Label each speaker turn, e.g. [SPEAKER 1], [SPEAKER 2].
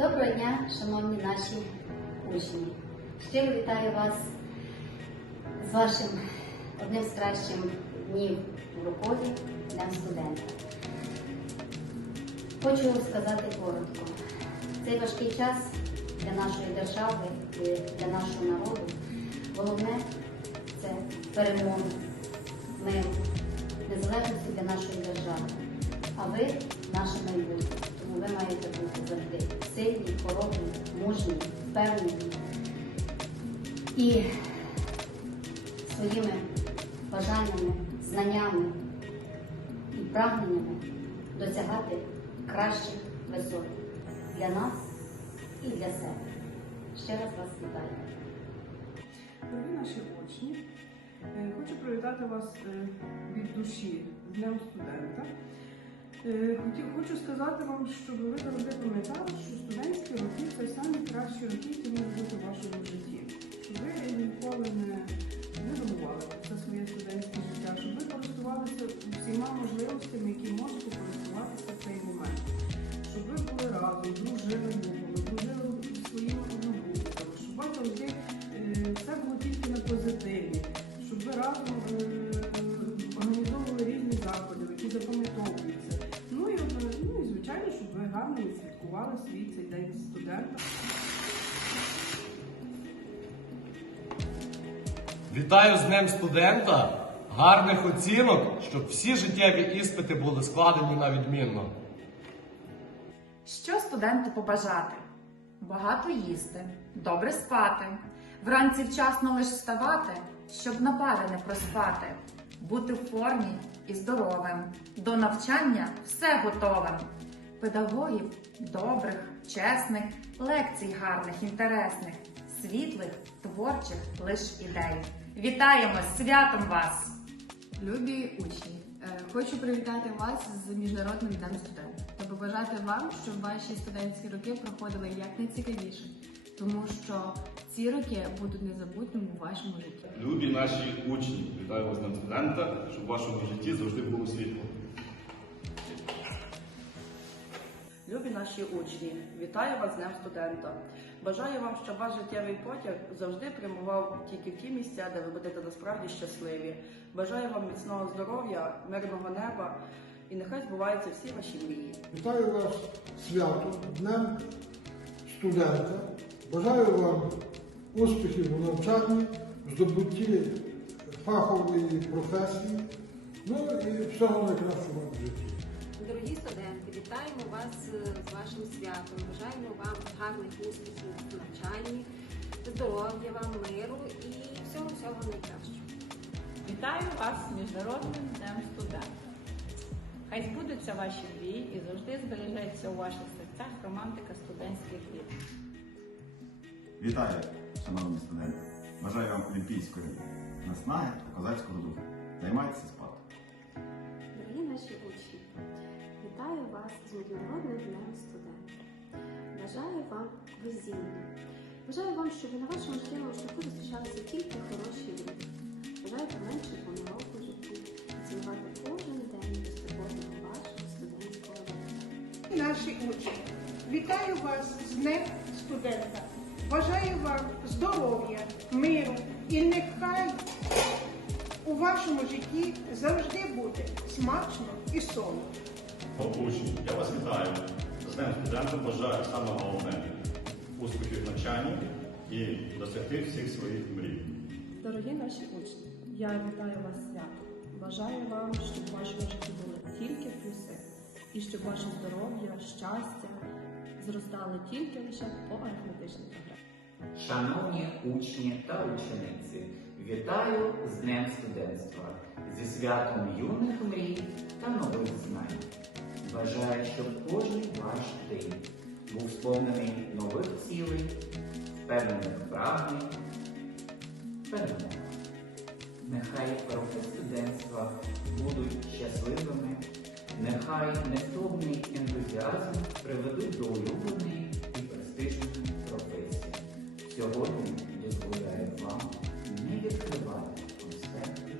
[SPEAKER 1] Доброго дня, шановні наші учні. Щиро вітаю вас з вашим одним з кращих днів в рокові Днем студента. Хочу сказати коротко. Цей важкий час для нашої держави і для нашого народу головне це перемога, мир, незалежності для нашої держави. А ви наше майбутнє. Ви маєте бути завжди сильні, хоробрі, мужні, впевнені і своїми бажаннями, знаннями і прагненнями досягати кращих висот для нас і для себе. Ще раз вас вітаю.
[SPEAKER 2] Дорогі наші учні, е, хочу привітати вас е, від душі з Днем студента. Е, хотів- Хочу сказати вам, щоб ви завжди пам'ятали, що студентські роки це самі свій цей день студента.
[SPEAKER 3] Вітаю з Днем студента! Гарних оцінок, щоб всі життєві іспити були складені на відмінно.
[SPEAKER 4] Що студенту побажати? Багато їсти, добре спати, вранці вчасно лиш вставати, щоб на пари не проспати, бути в формі і здоровим, до навчання все готовим. Педагогів добрих, чесних, лекцій гарних, інтересних, світлих, творчих лиш ідей. Вітаємо з святом вас!
[SPEAKER 5] Любі учні, е, хочу привітати вас з міжнародним днем студента та побажати вам, щоб ваші студентські роки проходили якнайцікавіше, тому що ці роки будуть незабутніми у вашому житті.
[SPEAKER 6] Любі наші учні, вітаю вас з Днем студента, щоб в вашому житті завжди було світло.
[SPEAKER 7] Любі наші учні, вітаю вас з Днем студента. Бажаю вам, щоб ваш життєвий потяг завжди прямував тільки в ті місця, де ви будете насправді щасливі. Бажаю вам міцного здоров'я, мирного неба і нехай збуваються всі ваші мрії.
[SPEAKER 8] Вітаю вас свято, Днем студента. Бажаю вам успіхів у навчанні, здобутті фахової професії, ну і всього найкращого в житті.
[SPEAKER 9] Дорогі студенти, вітаємо вас з вашим святом. Бажаємо вам гарних успіхів в навчанні, здоров'я вам, миру і всього всього найкращого.
[SPEAKER 10] Вітаю вас з Міжнародним днем студента. Хай збудуться ваші мрії і завжди збережеться у ваших серцях романтика студентських літ.
[SPEAKER 11] Вітаю, шановні студенти! Бажаю вам олімпійської наснаги та козацького духу. Займайтеся спортом.
[SPEAKER 9] Вітаю вас з Міжнародним днем студента. Бажаю вам везіння. Бажаю вам, щоб на вашому життєвому шляху зустрічалися тільки хороші люди. Бажаю поменше помилок у житті і цінувати кожен день безтурботного вашого студентського життя.
[SPEAKER 12] Наші учні, вітаю вас з Днем студента. Бажаю вам здоров'я, миру і нехай у вашому житті завжди буде смачно і солодко.
[SPEAKER 6] Учні, я вас вітаю. З Днем студента бажаю саме головне успіхів в навчанні і досягти всіх своїх мрій.
[SPEAKER 2] Дорогі наші учні, я вітаю вас з святом. Бажаю вам, щоб в вашому житті були тільки плюси, і щоб ваше здоров'я, щастя зростали тільки лише по арифметичній програмі.
[SPEAKER 13] Шановні учні та учениці, вітаю з Днем студентства, зі святом юних мрій та нових знань. Бажаю, щоб кожен ваш день був сповнений нових цілей, впевнених прагнень, перемог. Нехай роки студентства будуть щасливими, нехай невтомний ентузіазм приведуть до улюбленої і престижної. your volume just go ahead from negative to the bottom, from